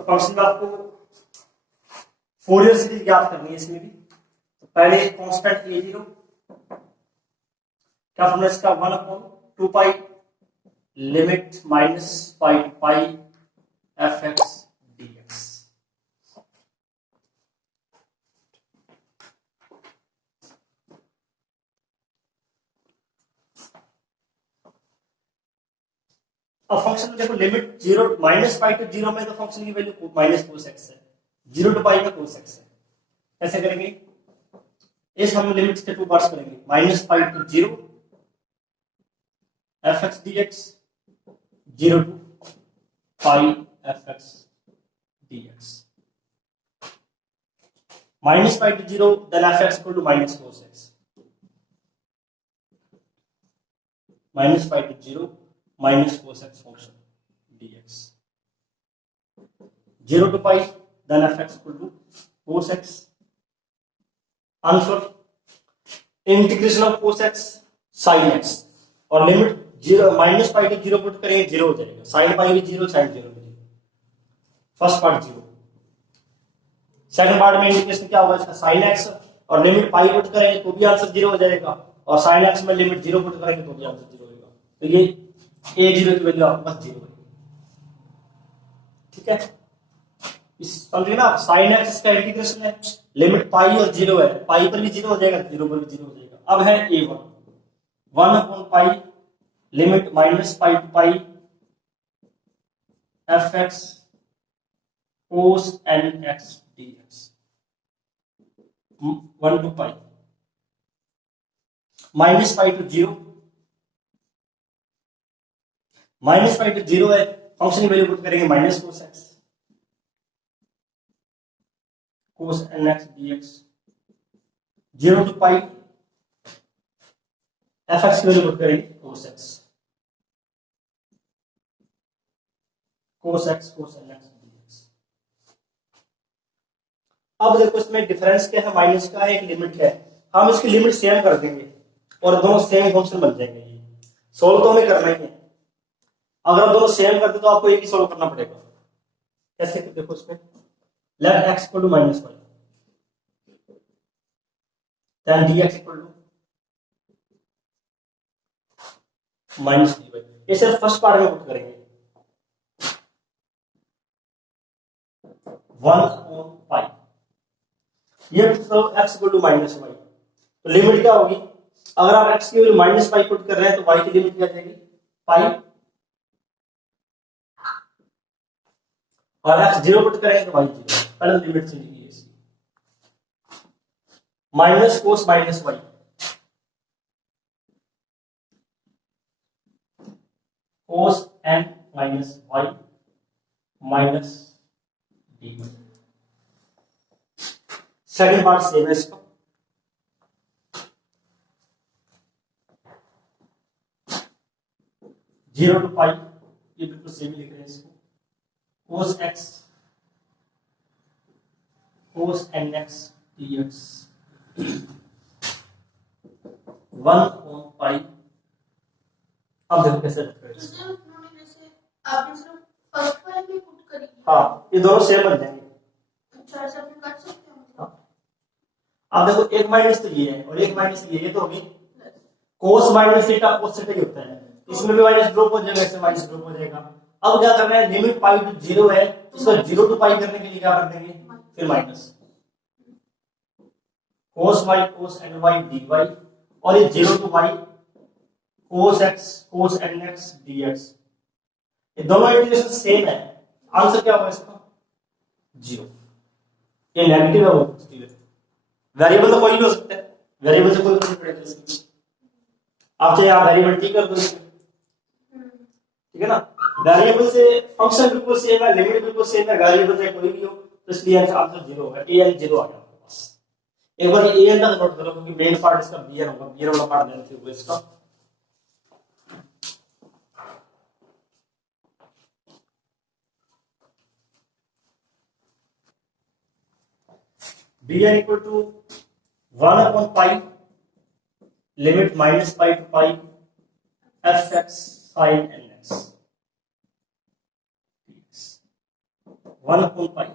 तो फंक्शन में आपको फोरियर सीरीज ज्ञात करनी है इसमें भी। तो पहले कांस्टेंट a0 क्या फॉर्मूला इसका 1/2 limit minus pi to pi fx dx। अब फंक्शन में देखो लिमिट 0 माइनस पाई टू 0 में तो फंक्शन की वैल्यू माइनस कोस एक्स है, 0 टू पाई में कोस एक्स है। कैसे करेंगे, इस हम लिमिट्स के टू पार्ट्स करेंगे, minus pi to 0 fx dx, 0 to pi fx dx। Minus pi to 0 then fx equal to minus cos x, minus pi to 0 minus cos x function dx, 0 to pi then fx equal to cos x. Answer integration of cos x sine x, और limit 0 minus pi to 0 put करेंगे 0 हो जाएगा, sine pi भी 0 sign 0 भी 0। First part 0, second part में integration क्या होगा इसका साइन एक्स, और लिमिट पाई पुट करेंगे तो भी आंसर 0 हो जाएगा, और साइन एक्स में लिमिट 0 पुट करेंगे तो भी आंसर 0 होगा। तो ये a0 की वैल्यू आपके पास 0 है। ठीक है, इस समझिए ना, साइन एक्स का इंटीग्रेशन है, लिमिट पाई और 0 है, पाई पर भी 0 हो जाएगा, 0 पर भी 0 हो जाएगा। अब है a1 1/पाई limit minus pi to pi fx cos nx dx, 1 to pi minus pi to 0, minus pi to 0 है, फंक्शन की वैल्यू पुट करेंगे minus cos x, cos nx dx, 0 to pi fx की वैल्यू पुट करेंगे cos x, cos x cos nx dx। अब देखो इसमें difference क्या है, माइनस का एक लिमिट है, हम इसकी लिमिट सेम कर देंगे और दोनों सेम फंक्शन बन जाएंगे। ये सोल्व तो हमें करना ही है, अगर हम दोनों सेम करते तो आपको एक ही सोल्व करना पड़ेगा। कैसे, देखो इसमें let x equal to minus y then dx equal to minus dy, ये सिर्फ फर्स्ट पार्ट में पुट करेंगे 1/पाई, ये x equal to minus y, तो लिमिट क्या होगी, अगर आप x की वैल्यू माइनस पाई पुट कर रहे हैं तो y की लिमिट क्या जाएगी पाई, और x 0 पुट करेंगे तो y 0, पहले लिमिट चेंज कीजिए इसकी, minus cos minus y, cos n minus y minus dy। Second part same है इसका, जीरो टू पाई, ये बिल्कुल सेम लिख रहे हैं इसको, कोस एक्स कोस nx dx 1/पाई। अब देखो कैसे लिख रहे हैं, आपने सिर्फ फर्स्ट वाले में पुट करी, हाँ ये दोनों सेम बन जाएंगे। अच्छा ऐसे अपने कर सकते हैं। हाँ। अब देखो एक माइनस तो ये है और एक माइनस ये तो होगी, cos minus theta cos theta ही होता है, इसमें भी माइनस ड्रॉप हो जाएगा, इसमें माइनस ड्रॉप हो जाएगा। अब क्या करना है, लिमिट पाई टू 0 है, इसको 0 टू पाई करने के लिए क्या कर देंगे, फिर minus cos y cos ny dy, और ये 0 to y cos x cos nx dx, ये दोनों इंटीग्रेशन सेम है, आंसर क्या होगा इसका 0। ये नेगेटिव है वो पॉजिटिव है, वेरिएबल तो कोई भी हो सकता है, वेरिएबल से कोई फर्क नहीं पड़ेगा इसमें, आप चाहे आप वेरिएबल टी कर दो इसमें, ठीक है ना, वेरिएबल से फंक्शन बिल्कुल सेम है, लिमिट बिल्कुल सेम है, वेरिएबल से कोई भी हो, तो इसलिए आंसर 0 होगा, an 0 आ गया आपके पास। एक बार ये an तक नोट करो क्योंकि मेन पार्ट इसका bn होगा, bn वाला पार्ट ध्यान से होगा इसका। bn इक्वल टू 1/पाई limit minus pi to pi fx sin nx, 1 upon pi,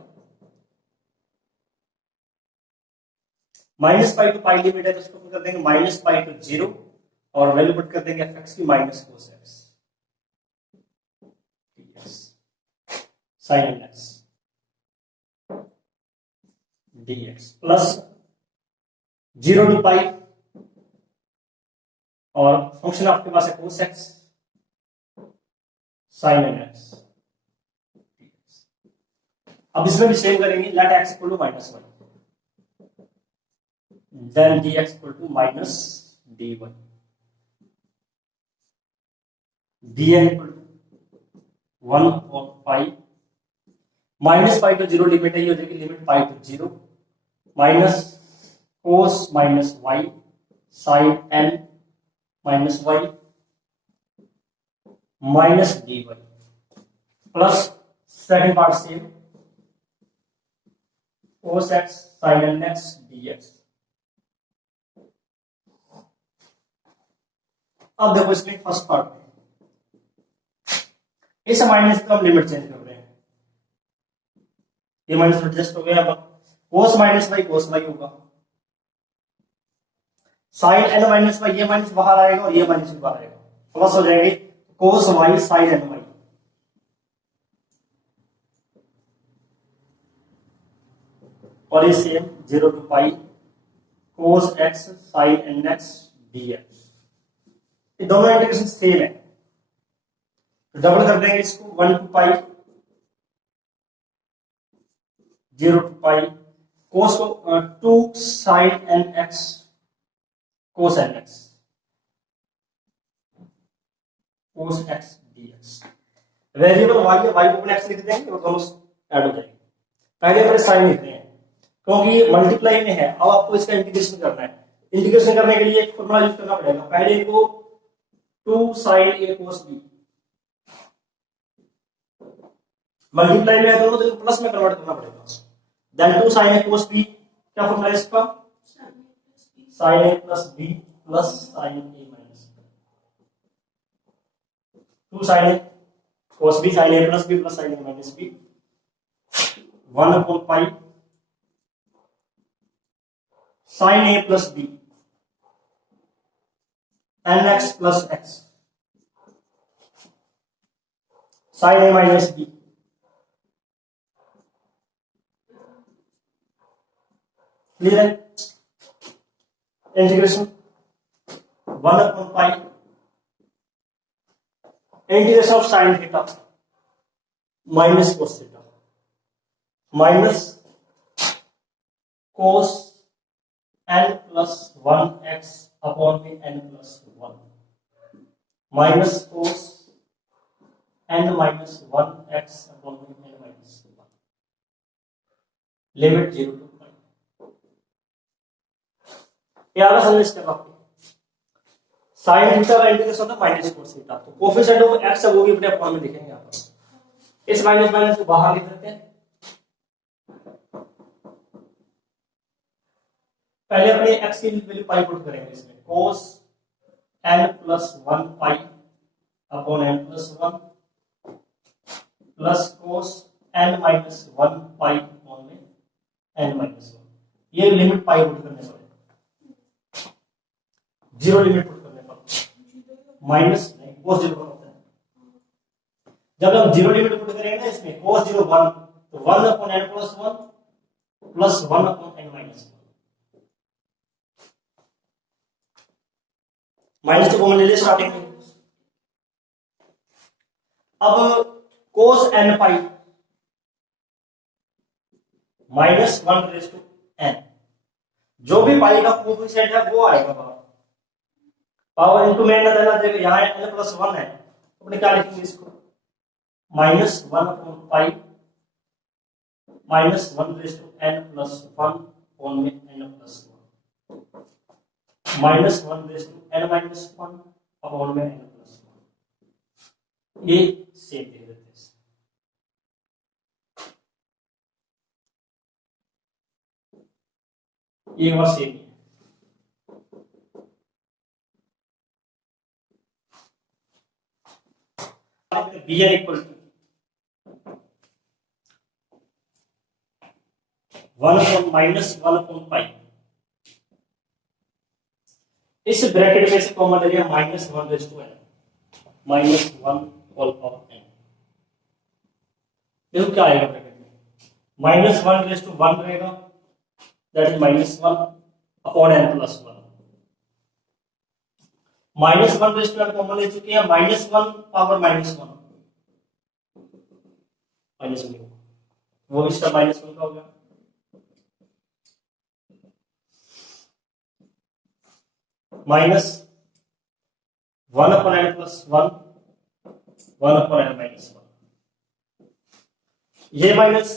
minus pi to pi limit है तो उसको कर देंगे माइनस पाई टू 0 और वैल्यू पुट कर देंगे एफ एक्स की minus cos x sine x dx plus 0 to pi और फंक्शन आपके पास है कोस एक्स साइन एक्स। अब इसमें भी सेम करेंगे, let x equal to minus one, then D x equal to minus D one, D N equal to 1 upon pi, minus pi to 0 limit है, ये हो जाएगी limit pi to 0 minus cos minus y sine N minus y minus D y plus second part same cos x sin nx dx। अब देखो इसमें first part में इस minus का हम लिमिट चेंज कर रहे हैं, ये माइनस एडजस्ट हो गया। अब cos माइनस वाई cos वाई होगा, sin n माइनस वाई ये माइनस बाहर आएगा और ये माइनस बाहर आएगा, प्लस हो जाएंगे cos y sin n y. और ये same 0 to pi cos x sin nx dx, ये दोनों इंटीग्रेशन सेम है तो डबल कर देंगे इसको 1 to pi 0 to pi cos को 2 sin nx cos nx cos x dx। Variable y है, y को अपन x लिख देंगे और दोनों ऐड हो जाएंगे। पहले अपने साइन लिखते हैं क्योंकि मल्टीप्लाई में है, अब आपको इसका इंटीग्रेशन करना है। इंटीग्रेशन करने के लिए एक फॉर्मूला यूज करना पड़ेगा, पहले को 2 sin a cos b, multiply में है दोनों तो प्लस में कन्वर्ट करना पड़ेगा, then 2 sin a cos b, क्या फॉर्मूला है इसका sin a plus b plus sin a minus b, 2 sin a cos b sin a plus b plus sin a minus b 1 upon pi sin a plus b nx plus x sin a minus b clear है। Integration 1 upon pi integration of sin theta minus cos theta minus cos n plus 1x upon में n plus 1 minus cos n minus 1x upon में n minus 1 limit 0 to pi. ये आगे समझ कर आपको sin theta का integration होता है माइनस cos थीटा, तो कोफिशिएंट ऑफ x है वो भी अपने अपॉन में लिखेंगे यहाँ पर, इस माइनस माइनस को बाहर लिख देते हैं। पहले अपने x की वैल्यू पाई पुट करेंगे इसमें, cos n plus 1 pi upon n plus 1 plus cos n minus 1 pi upon में n minus 1, ये लिमिट पाई पुट करने पर 0 लिमिट पुट करने पर माइनस नहीं cos 0 होता है, जब हम 0 लिमिट पुट करेंगे ना इसमें cos 0 1 तो 1 upon n plus 1 plus 1 upon n minus 1, minus तो कॉमन ले लिया स्टार्टिंग में। अब cos n pi minus 1 raise to n, जो भी पाई का कोफिशिएंट है वो आएगा बाहर, पावर इनटू में न देना देगा, यहाँ n प्लस 1 है तो अपने क्या लिखेंगे इसको minus 1 upon pi minus 1 raise to n plus 1 upon में n plus 1 minus 1 raise to n minus 1 upon में n प्लस 1, ये सेम दे देते हैं। ये बार सेम है, bn equal to 1 upon minus 1 upon pi. इस ब्रैकेट में से कॉमन ले लिया minus 1 raise to n, minus 1 whole power n। देखो क्या आएगा ब्रैकेट में, माइनस 1 रेज टू 1 रहेगा, that is minus 1 upon n plus 1। Minus 1 raise to n common ले चुके हैं, माइनस 1 पावर माइनस 1 माइनस 1, वो इसका माइनस 1 का हो गया। Minus 1 upon n plus 1, 1 upon n minus 1। ये माइनस,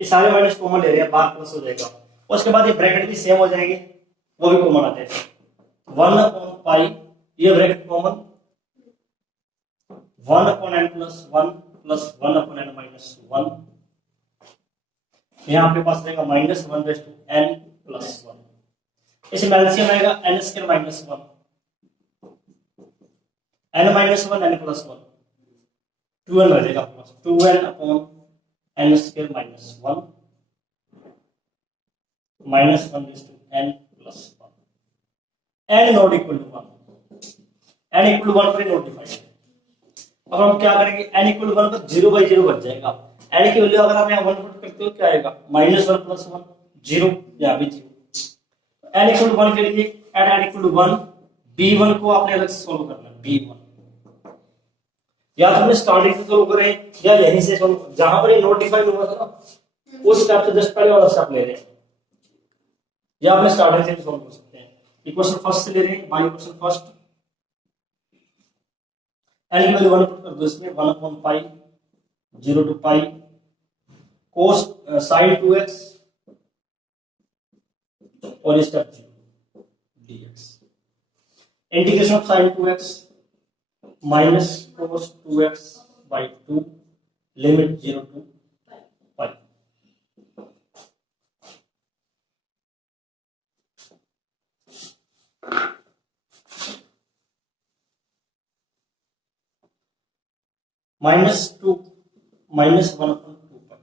ये सारे माइनस कॉमन ले रहे हैं, बार प्लस हो जाएगा। उसके बाद ये ब्रैकेट भी सेम हो जाएंगे, वो भी कॉमन आते हैं। 1 अपॉन पाई, ये bracket common, 1 upon n plus 1 plus 1 upon n minus 1। यहाँ आपके पास रहेगा minus 1 raise to n plus 1। इसमें एलसीएम आएगा n square minus 1, n minus 1 n plus 1, 2n रह जाएगा आपके पास, 2n upon n square minus 1 minus 1 raise to n plus 1। n not equal to 1, n equal to 1 पर not defined. अब हम क्या करेंगे, n इक्वल टू 1 पर 0/0 बच जाएगा। n की वैल्यू अगर आप यहाँ 1 पुट करते हो क्या आएगा, माइनस 1 प्लस 1 0, यहाँ भी 0। n इक्वल टू 1 के लिए eight n equal to 1, b1 को आपने अलग से सोल्व करना है। b1 या तो हमने स्टार्टिंग से सोल्व करें या यहीं से सोल्व, जहां पर ये नोट डिफाइन हुआ था ना उस स्टेप से जस्ट पहले वाला स्टेप ले रहे हैं, या आपने स्टार्टिंग से भी सोल्व कर सकते हैं। इक्वेशन फर्स्ट से ले रहे हैं, बाय इक्वेशन फर्स्ट n की वैल्यू 1 पुट कर दो इसमें, 1 अपॉन पाई 0 to pi cos sin 2x और step 0 dx, integration of sin 2x minus cos 2x by 2 limit 0 to pi. Minus 2 minus 1 upon 2 pi,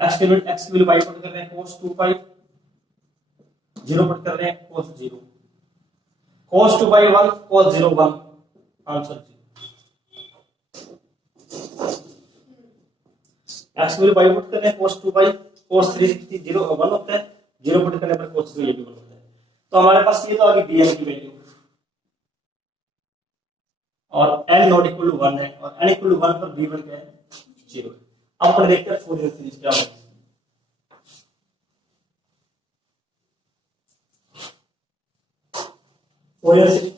x की वैल्यू पाई पुट कर रहे हैं, cos 2 पाई 0 पुट कर रहे हैं, cos 0, cos 2 पाई 1, cos 0 1, answer 0। x की value pi put कर रहे हैं, cos 2 पाई, cos 360 0 1 होता है, 0 पुट करने पर cos 3 ये भी 1 होता है। तो हमारे पास ये तो आ गई bn की वैल्यू, और n नॉट इक्वल टू 1 है, और n इक्वल टू 1 पर b1 क्या है, 0 है। अब अपन देखते हैं फोरियर सीरीज क्या होगी। Fourier series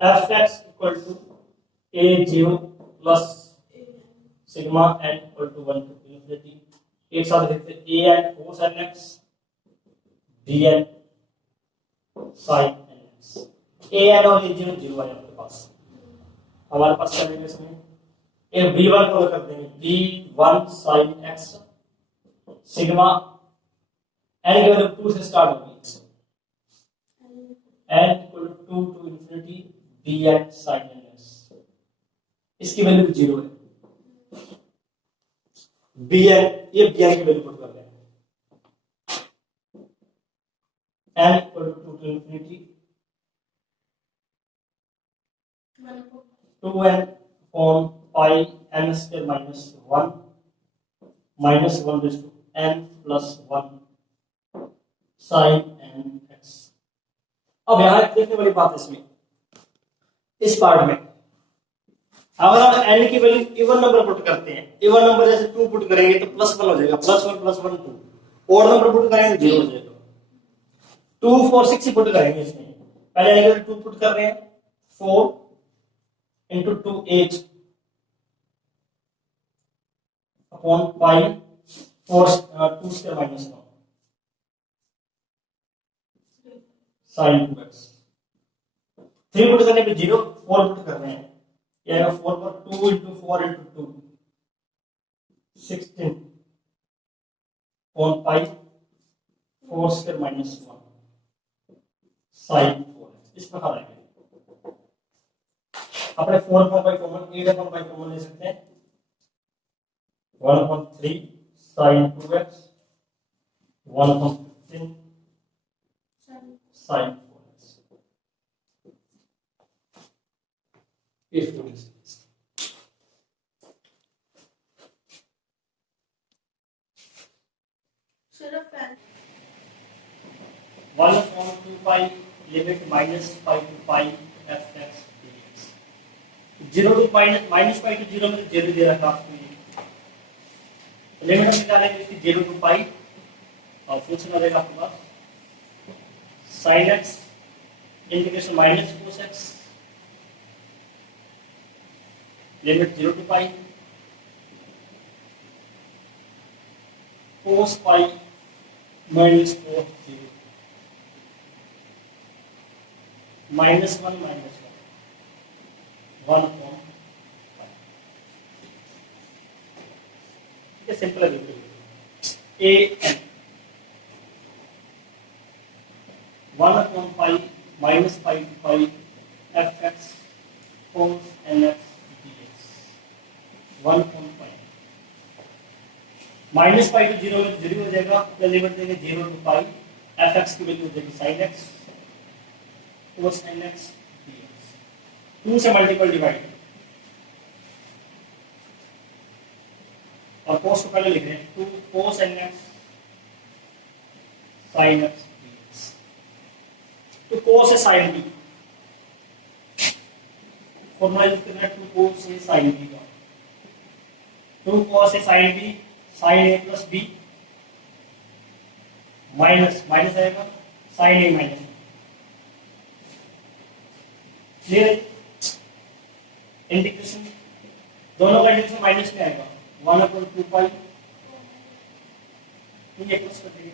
f(x) equal to a0 plus sigma n equal to 1 to infinity, एक साथ लिखते हैं an cos nx bn sin nx। an और a0 0 है आपके पास, हमारे पास क्या लेंगे इसमें, एक b1 को कर देंगे b1 sin x sigma n की वैल्यू 2 से स्टार्ट होगी, n equal to 2 to infinity bn sin nx, इसकी वैल्यू 0 है। bn, ये bn की वैल्यू पुट कर रहे हैं, n equal to 2 to infinity 2n upon pi n square minus 1 minus 1 raise to n plus 1 sin nx। अब यहां देखने वाली बात इसमें, इस पार्ट में अगर हम n की वैल्यू इवन नंबर पुट करते हैं, इवन नंबर जैसे 2 पुट करेंगे तो प्लस 1 हो जाएगा, प्लस 1 प्लस 1 2, और नंबर पुट करेंगे तो 0 हो जाएगा। 2 4 6 ही पुट करेंगे इसमें, पहले n की वैल्यू 2 पुट कर रहे हैं, 4 into 2 8 upon pi 4 2 square minus 1 sin 2x। 3 put करने पे 0, 4 पुट कर रहे हैं, ये आएगा 4 पर 2 into 4 into 2 16 on pi 4 square minus 1 sin 4x। इस प्रकार आएगा। अपने 4/5 कॉमन 8/5 कॉमन ले सकते हैं 1/3 sin 2x 1/15 sin 4x if it is सिर्फ fan 1/2 pi limit -pi to pi fx dx 0 to pi -pi to 0 में 0 दे रखा आपको ये लिमिट हम निकालेंगे इसकी 0 to pi और फंक्शन आ जाएगा आपके पास sin x integration minus cos x limit 0 to pi cos pi minus 4 0 minus 1 minus 1 1 upon pi ठीक है सिंपल है a n 1 upon pi minus pi to pi fx cos nx dx 1 upon pi minus pi to 0 में 0 हो जाएगा तो limit देंगे 0 to pi fx की value हो जाएगी sin x cos nx dx 2 से मल्टीपल डिवाइड और cos को पहले लिख रहे हैं 2 cos nx sin x dx तो cos है sin b फॉर्मूला यूज करना है 2 cos है sin b का 2 cos है sin b sin a plus b minus minus आएगा sin a minus clear integration दोनों का इंटीग्रेशन माइनस में आएगा 1/2 पाई ये प्लस कर देंगे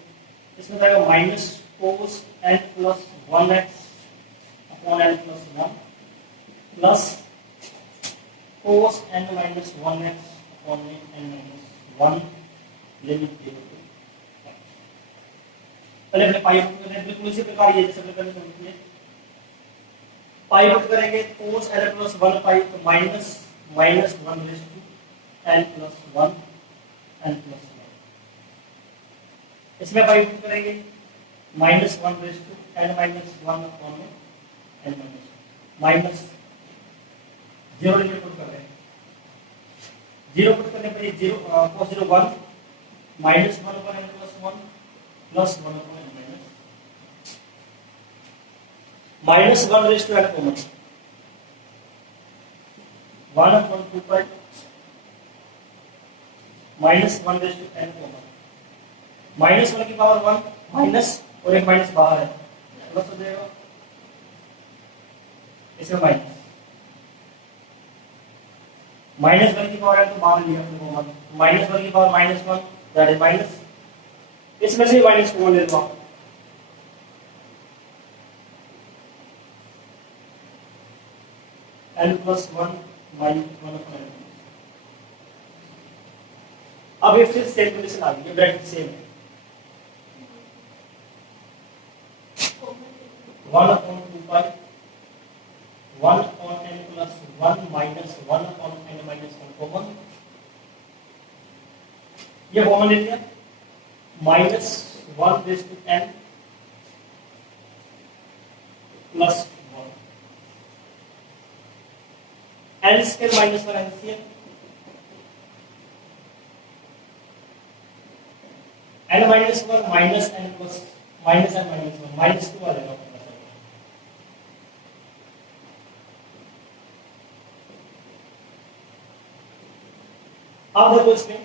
इसमें जाएगा minus cos n plus 1x upon n plus 1 plus cos n minus 1x upon n minus 1 limit 0 to पहले अपने पाई पुट करते हैं बिल्कुल इसी प्रकार ये जैसे अपने समझिए पाई पुट करेंगे cos n plus 1 पाई तो minus 1 raised to n plus 1 n plus 1 इसमें पाई पुट करेंगे minus 1 raised to n minus 1 upon n minus 1 minus 0 limit put कर रहे हैं 0 पुट करने पर ये 0 cos 0 1 minus 1 upon n plus 1 plus 1 upon n minus 1 raised to n common 1 upon 2 pi minus 1 raised to n common minus 1 की power 1 minus और एक minus बाहर है प्लस हो जाएगा इसमें माइनस माइनस 1 की पावर है तो बाहर लिया अपने कॉमन माइनस 1 की power minus 1 that is minus इसमें से माइनस कॉमन ले लो n plus 1 minus 1 upon n अब ये फिर सेम कंडीशन आ गई ब्रैकेट सेम है 1 upon 2 pi 1 upon n plus 1 minus 1 upon n minus 1 common ये कॉमन ले लिया minus 1 raised to n plus 1 n square minus 1 LCM n minus 1 minus n plus minus n minus 1 minus 2 आ जाएगा अब देखो इसमें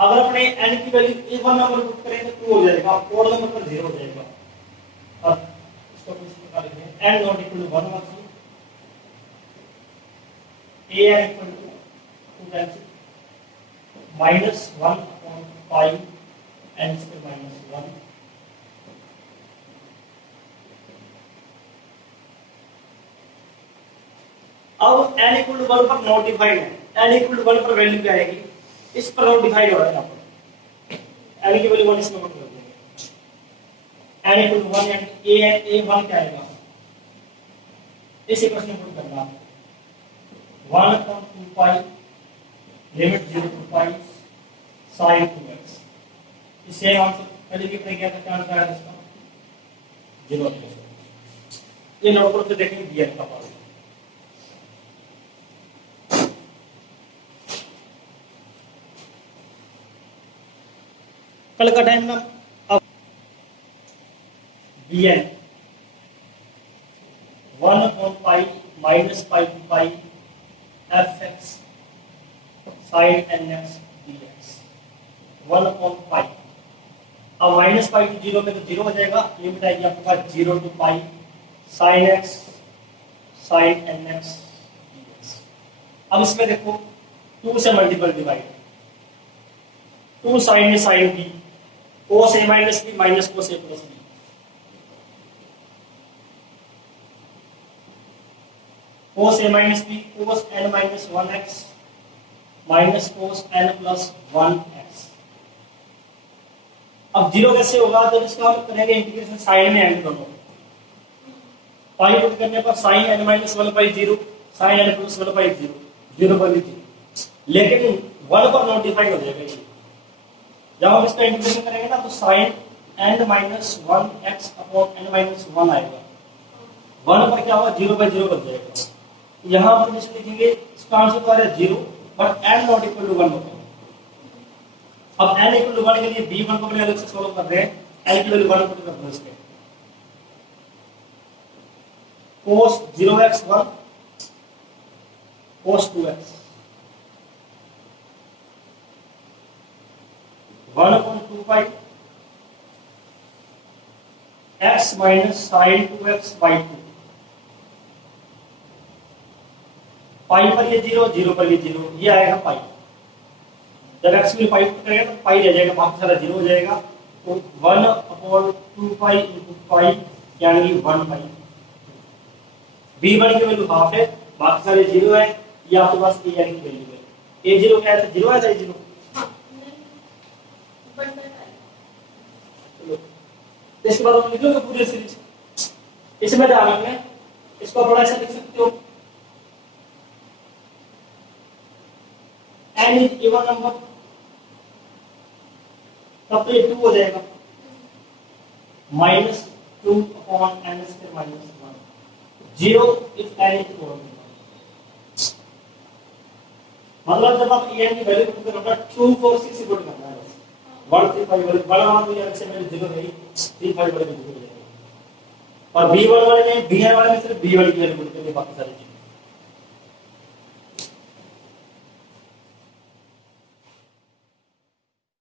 अगर अपने n की वैल्यू a1 नंबर पुट करें तो 2 हो जाएगा और नंबर पर 0 हो जाएगा अब इसको कुछ प्रकार लिखते हैं n not equal to 1 also a n equal to 2 times minus 1 upon 5 n square minus 1 अब n equal to 1 पर नॉट डिफाइंड है n equal to 1 पर वैल्यू क्या आएगी इस पर नॉट डिफाइंड हो रहा है यहाँ पर n की वैल्यू 1 इसमें पुट कर देंगे n equal to 1 यानी a1 क्या आएगा इस इक्वेशन में पुट करना 1/2 पाई limit 0 to pi sin 2x। इससे आंसर पहले भी पढ़ गया था, क्या आंसर आया इसका 0। ये नोट करके देखेंगे dn का पावर। कल का टाइम ना अब bn 1/पाई minus pi to pi fx sin nx dx 1/पाई। अब माइनस पाई टू 0 में तो 0 हो जाएगा, लिमिट आएगी आपके पास 0 to pi sin x sin nx dx। अब इसमें देखो 2 से multiple divide, 2 sin a sin b cos a minus b minus cos a plus b। cos a minus b cos n minus 1x minus cos n plus 1x। अब 0 कैसे होगा, जब इसका हम करेंगे इंटीग्रेशन साइन में एंड दोनों पाई put करने पर sin n minus 1/0 sin n plus 1/0 0 पर 0, लेकिन 1 पर नोटिफाइड हो जाएगा ये। जब हम इसका इंटीग्रेशन करेंगे ना तो sin n minus 1x upon n minus 1 आएगा, 1 पर क्या होगा 0/0 बन जाएगा। यहाँ पर जैसे लिखेंगे इसका आंसर तो आ रहा है 0, but n not equal to 1 होगा। अब n इक्वल टू 1 के लिए b1 को अपने अलग से सॉल्व कर रहे हैं, n की वैल्यू 1 पुट कर दो इसमें। cos 0x 1 cos 2x 1/2 pi x minus sin 2x by 2। पाई पर ये 0, 0 पर ये 0, ये आएगा पाई। जब x की पाई पुट करेंगे तो पाई रह जाएगा, बाकी सारा 0 हो जाएगा। तो 1/2 पाई इंटू पाई यानी 1 पाई। b1 की वैल्यू हाफ है, बाकी सारे 0 है, ये आपके पास a की वैल्यू है। a0 क्या है, 0 है था a0। चलो इसके बाद हम लिख लो पूरी सीरीज, इसमें डालना है, इसको थोड़ा ऐसा लिख सकते हो n इज इवन नंबर, तब तो ये 2 हो जाएगा minus 2 upon n square minus 1 0 if n is odd number. मतलब जब आप en की वैल्यू पुट करोगे 2 4 6 पुट करना है, 1 3 5 वाले बड़ा मान लिया से मेरे 0 नहीं 3 5 वाले में 0 हो जाएगा। और b1 वाले में bn वाले में सिर्फ b1 की वैल्यू पुट करनी, बाकी सारे